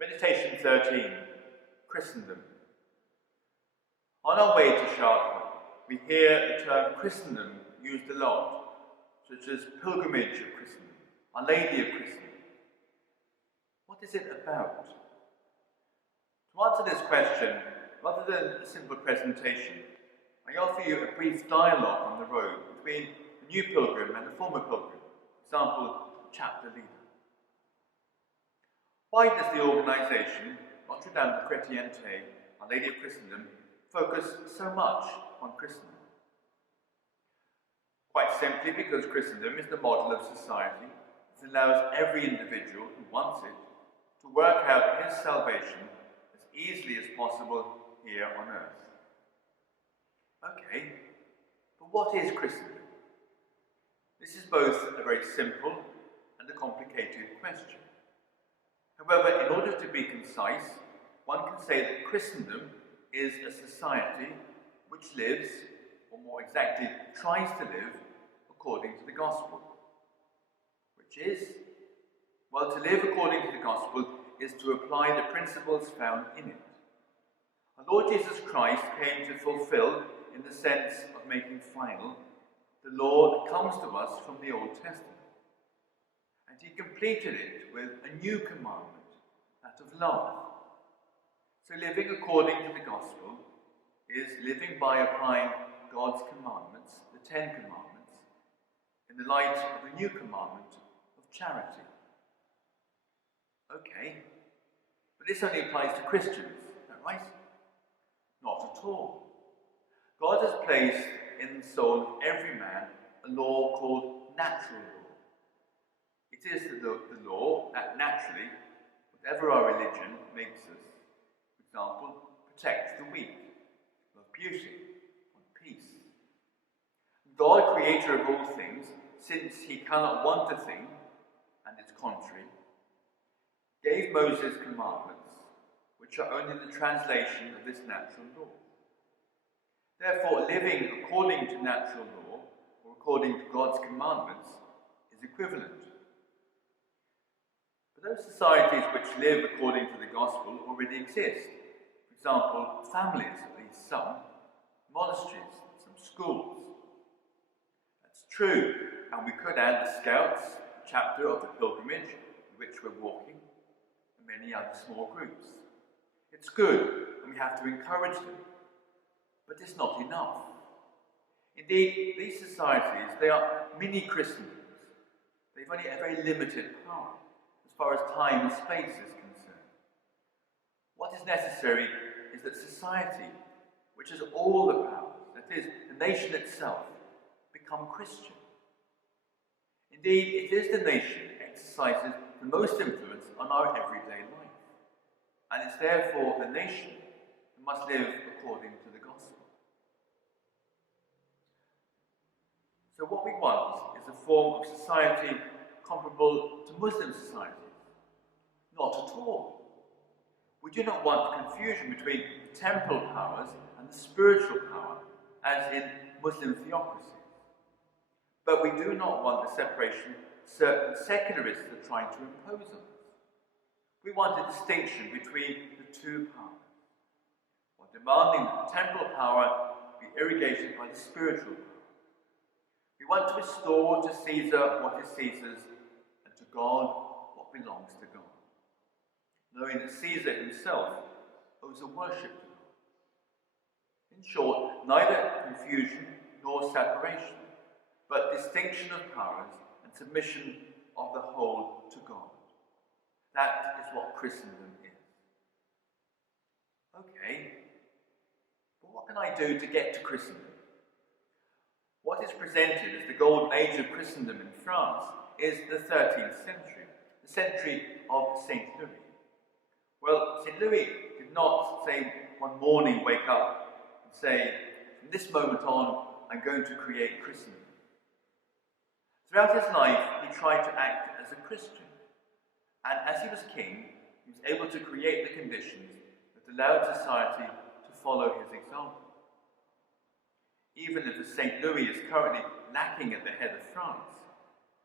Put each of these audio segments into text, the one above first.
Meditation 13, Christendom. On our way to Chartres, we hear the term Christendom used a lot, such as pilgrimage of Christendom, Our Lady of Christendom. What is it about? To answer this question, rather than a simple presentation, I offer you a brief dialogue on the road between the new pilgrim and the former pilgrim, example, the chapter leader. Why does the organisation, Notre-Dame de Chrétienté, Our Lady of Christendom, focus so much on Christendom? Quite simply because Christendom is the model of society that allows every individual who wants it to work out his salvation as easily as possible here on earth. Okay, but what is Christendom? This is both a very simple and a complicated question. However, in order to be concise, one can say that Christendom is a society which lives, or more exactly, tries to live, according to the gospel. Which is, well, to live according to the gospel is to apply the principles found in it. Our Lord Jesus Christ came to fulfill, in the sense of making final, the law that comes to us from the Old Testament. And he completed it with a new commandment, that of love. So living according to the gospel is living by applying God's commandments, the 10 Commandments, in the light of the new commandment of charity. Okay, but this only applies to Christians, is that right? Not at all. God has placed in the soul of every man a law called natural law. It is the law that naturally, whatever our religion makes us, for example, protects the weak, love beauty, and peace. God, creator of all things, since he cannot want a thing and its contrary, gave Moses commandments, which are only the translation of this natural law. Therefore, living according to natural law, or according to God's commandments, is equivalent. But those societies which live according to the gospel already exist. For example, families, at least some, monasteries, some schools. That's true, and we could add the Scouts, the chapter of the pilgrimage, in which we're walking, and many other small groups. It's good, and we have to encourage them. But it's not enough. Indeed, these societies, they are mini-Christendoms. They've only a very limited power, as far as time and space is concerned. What is necessary is that society, which has all the powers, that is, the nation itself, become Christian. Indeed, it is the nation that exercises the most influence on our everyday life. And it's therefore the nation that must live according to the gospel. So what we want is a form of society comparable to Muslim societies. Not at all. We do not want confusion between the temporal powers and the spiritual power, as in Muslim theocracies. But we do not want the separation certain secularists are trying to impose on us. We want a distinction between the two powers, while demanding that the temporal power be irrigated by the spiritual power. We want to restore to Caesar what is Caesar's, and to God what belongs to God, knowing that Caesar himself owes a worship to God. In short, neither confusion nor separation, but distinction of powers and submission of the whole to God. That is what Christendom is. Okay, but what can I do to get to Christendom? What is presented as the golden age of Christendom in France is the 13th century, the century of St. Louis. Well, St. Louis did not, say, one morning wake up and say, from this moment on, I'm going to create Christendom. Throughout his life, he tried to act as a Christian. And as he was king, he was able to create the conditions that allowed society to follow his example. Even if St. Louis is currently lacking at the head of France,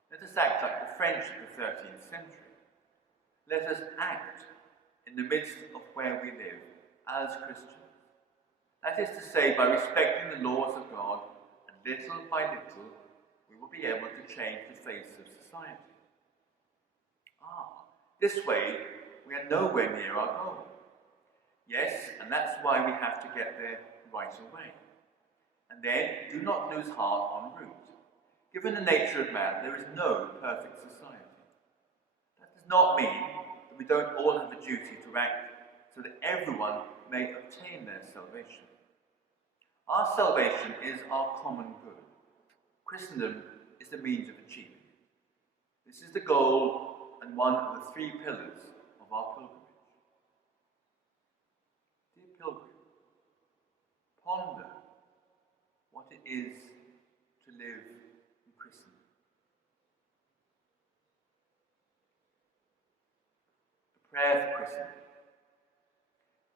let us act like the French of the 13th century. Let us act in the midst of where we live as Christians. That is to say, by respecting the laws of God, and little by little, we will be able to change the face of society. This way, we are nowhere near our goal. Yes, and that's why we have to get there right away. And then, do not lose heart en route. Given the nature of man, there is no perfect society. That does not mean that we don't all have a duty to act so that everyone may obtain their salvation. Our salvation is our common good. Christendom is the means of achieving it. This is the goal and one of the three pillars of our pilgrimage. Dear pilgrim, ponder what it is to live in Christendom. A prayer for Christendom.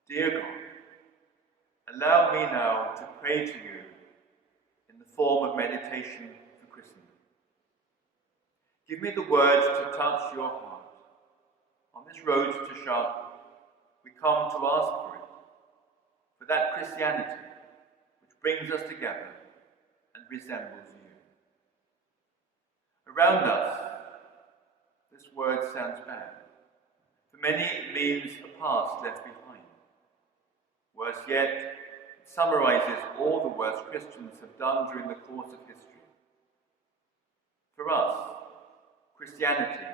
Dear God, allow me now to pray to you in the form of meditation for Christendom. Give me the words to touch your heart. On this road to Chartres, we come to ask for it, for that Christianity which brings us together and resembles you. Around us, this word sounds bad. For many, it means a past left behind. Worse yet, it summarizes all the worst Christians have done during the course of history. For us, Christianity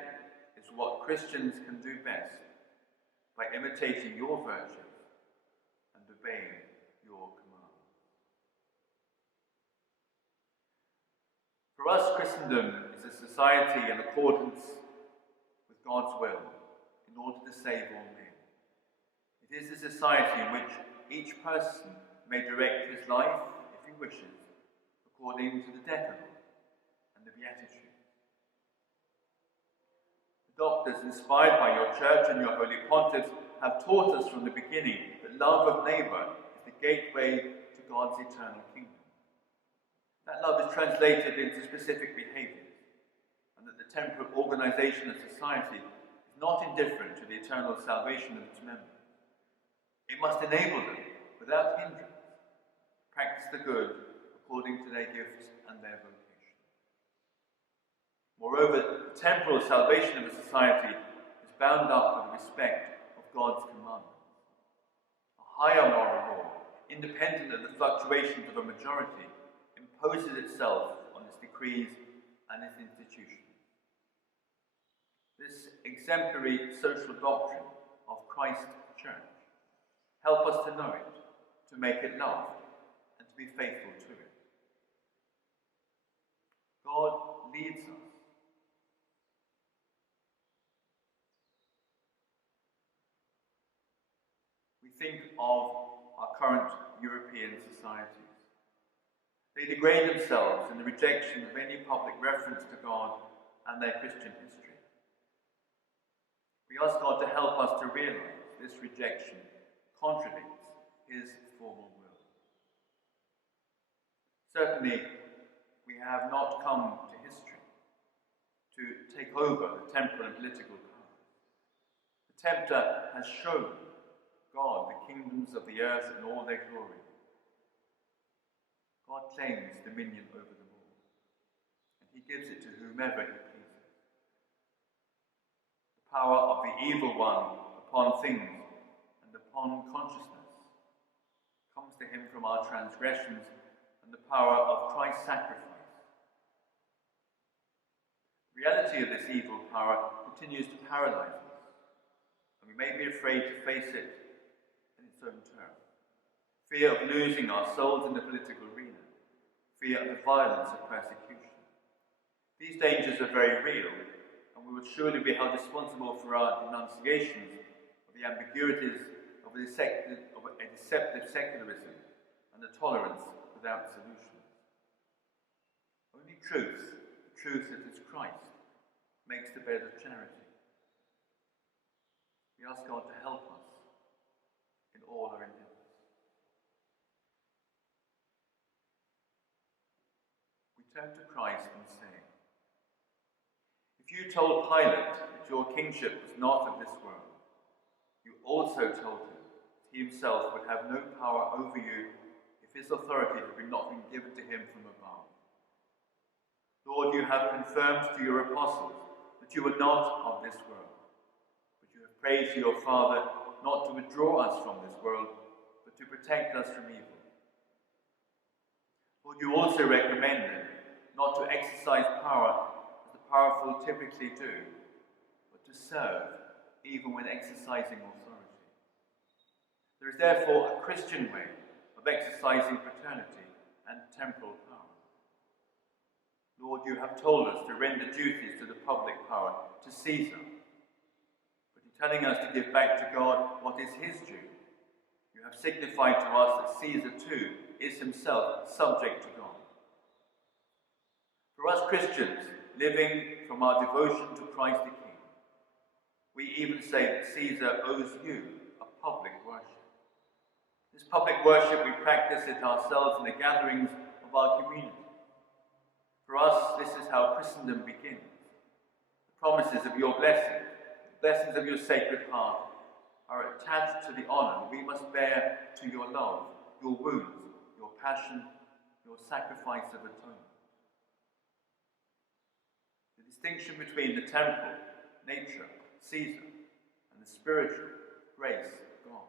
is what Christians can do best by imitating your virtues and obeying your commands. For us, Christendom is a society in accordance with God's will in order to save all men. It is a society in which each person may direct his life, if he wishes, according to the Decalogue and the Beatitudes. The doctors, inspired by your church and your holy pontiffs, have taught us from the beginning that love of neighbour is the gateway to God's eternal kingdom. That love is translated into specific behaviours, and that the temporal organisation of society is not indifferent to the eternal salvation of its members. It must enable them, without hindrance, to practice the good according to their gifts and their vocation. Moreover, the temporal salvation of a society is bound up with the respect of God's commandments. A higher moral law, independent of the fluctuations of a majority, imposes itself on its decrees and its institutions. This exemplary social doctrine of Christ's Church help us to know it, to make it love, and to be faithful to it. God leads us. We think of our current European societies. They degrade themselves in the rejection of any public reference to God and their Christian history. We ask God to help us to realize this rejection contradicts his formal will. Certainly, we have not come to history to take over the temporal and political power. The tempter has shown God the kingdoms of the earth in all their glory. God claims dominion over them all, and he gives it to whomever he pleases. The power of the evil one upon things and upon consciousness comes to him from our transgressions and the power of Christ's sacrifice. The reality of this evil power continues to paralyze us, and we may be afraid to face it in its own terms. Fear of losing our souls in the political arena, fear of the violence of persecution. These dangers are very real, and we would surely be held responsible for our denunciations of the ambiguities of a deceptive secularism and the tolerance without solution. Only truth, the truth that is Christ, makes the bed of charity. We ask God to help us in all our endeavours. We turn to Christ and say, if you told Pilate that your kingship was not of this world, you also told him that he himself would have no power over you if his authority had not been given to him from above. Lord, you have confirmed to your apostles that you are not of this world, but you have prayed to your Father not to withdraw us from this world, but to protect us from evil. Lord, you also recommend them not to exercise power as the powerful typically do, but to serve even when exercising authority. There is therefore a Christian way of exercising paternity and temporal power. Lord, you have told us to render duties to the public power, to Caesar, but in telling us to give back to God what is his due, you have signified to us that Caesar too is himself subject to God. For us Christians, living from our devotion to Christ the King, we even say that Caesar owes you a public worship. This public worship, we practice it ourselves in the gatherings of our community. For us, this is how Christendom begins. The promises of your blessing, the blessings of your Sacred Heart, are attached to the honour we must bear to your love, your wounds, your passion, your sacrifice of atonement. The distinction between the temporal, nature, Caesar, and the spiritual, grace of God,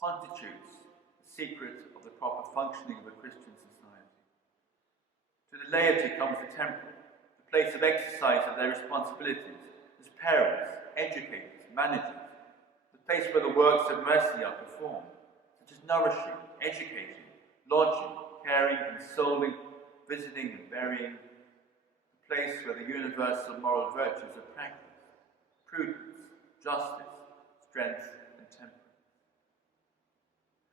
constitutes the secret of the proper functioning of a Christian society. To the laity comes the temple, the place of exercise of their responsibilities as parents, educators, managers, the place where the works of mercy are performed, such as nourishing, educating, lodging, caring, consoling, visiting and burying, the place where the universal moral virtues are practiced, prudence, justice, strength, and temperance.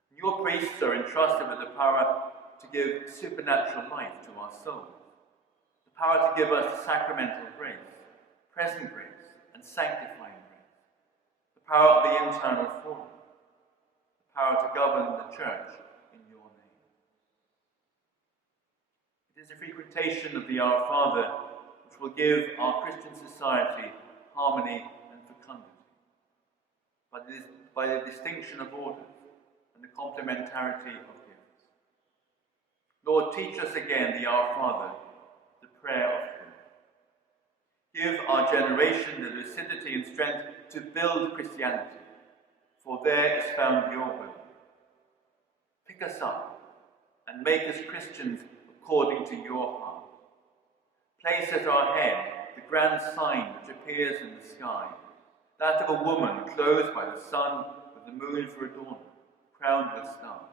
And your priests are entrusted with the power to give supernatural life to our souls, the power to give us sacramental grace, present grace, and sanctifying grace, the power of the internal forum, the power to govern the church in your name. It is a frequentation of the Our Father which will give our Christian society harmony and fecundity, by the distinction of orders and the complementarity of gifts. Lord, teach us again the Our Father, the prayer of faith. Give our generation the lucidity and strength to build Christianity, for there is found your will. Pick us up and make us Christians according to your heart. Place at our head the grand sign which appears in the sky, that of a woman clothed by the sun with the moon for adornment, crowned with stars.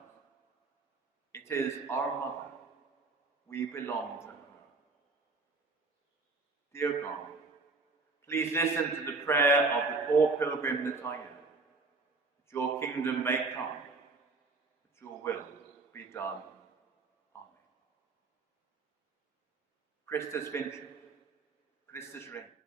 It is our mother. We belong to her. Dear God, please listen to the prayer of the poor pilgrim that I am, that your kingdom may come, that your will be done. Amen. Christus vincit, Christus reigns.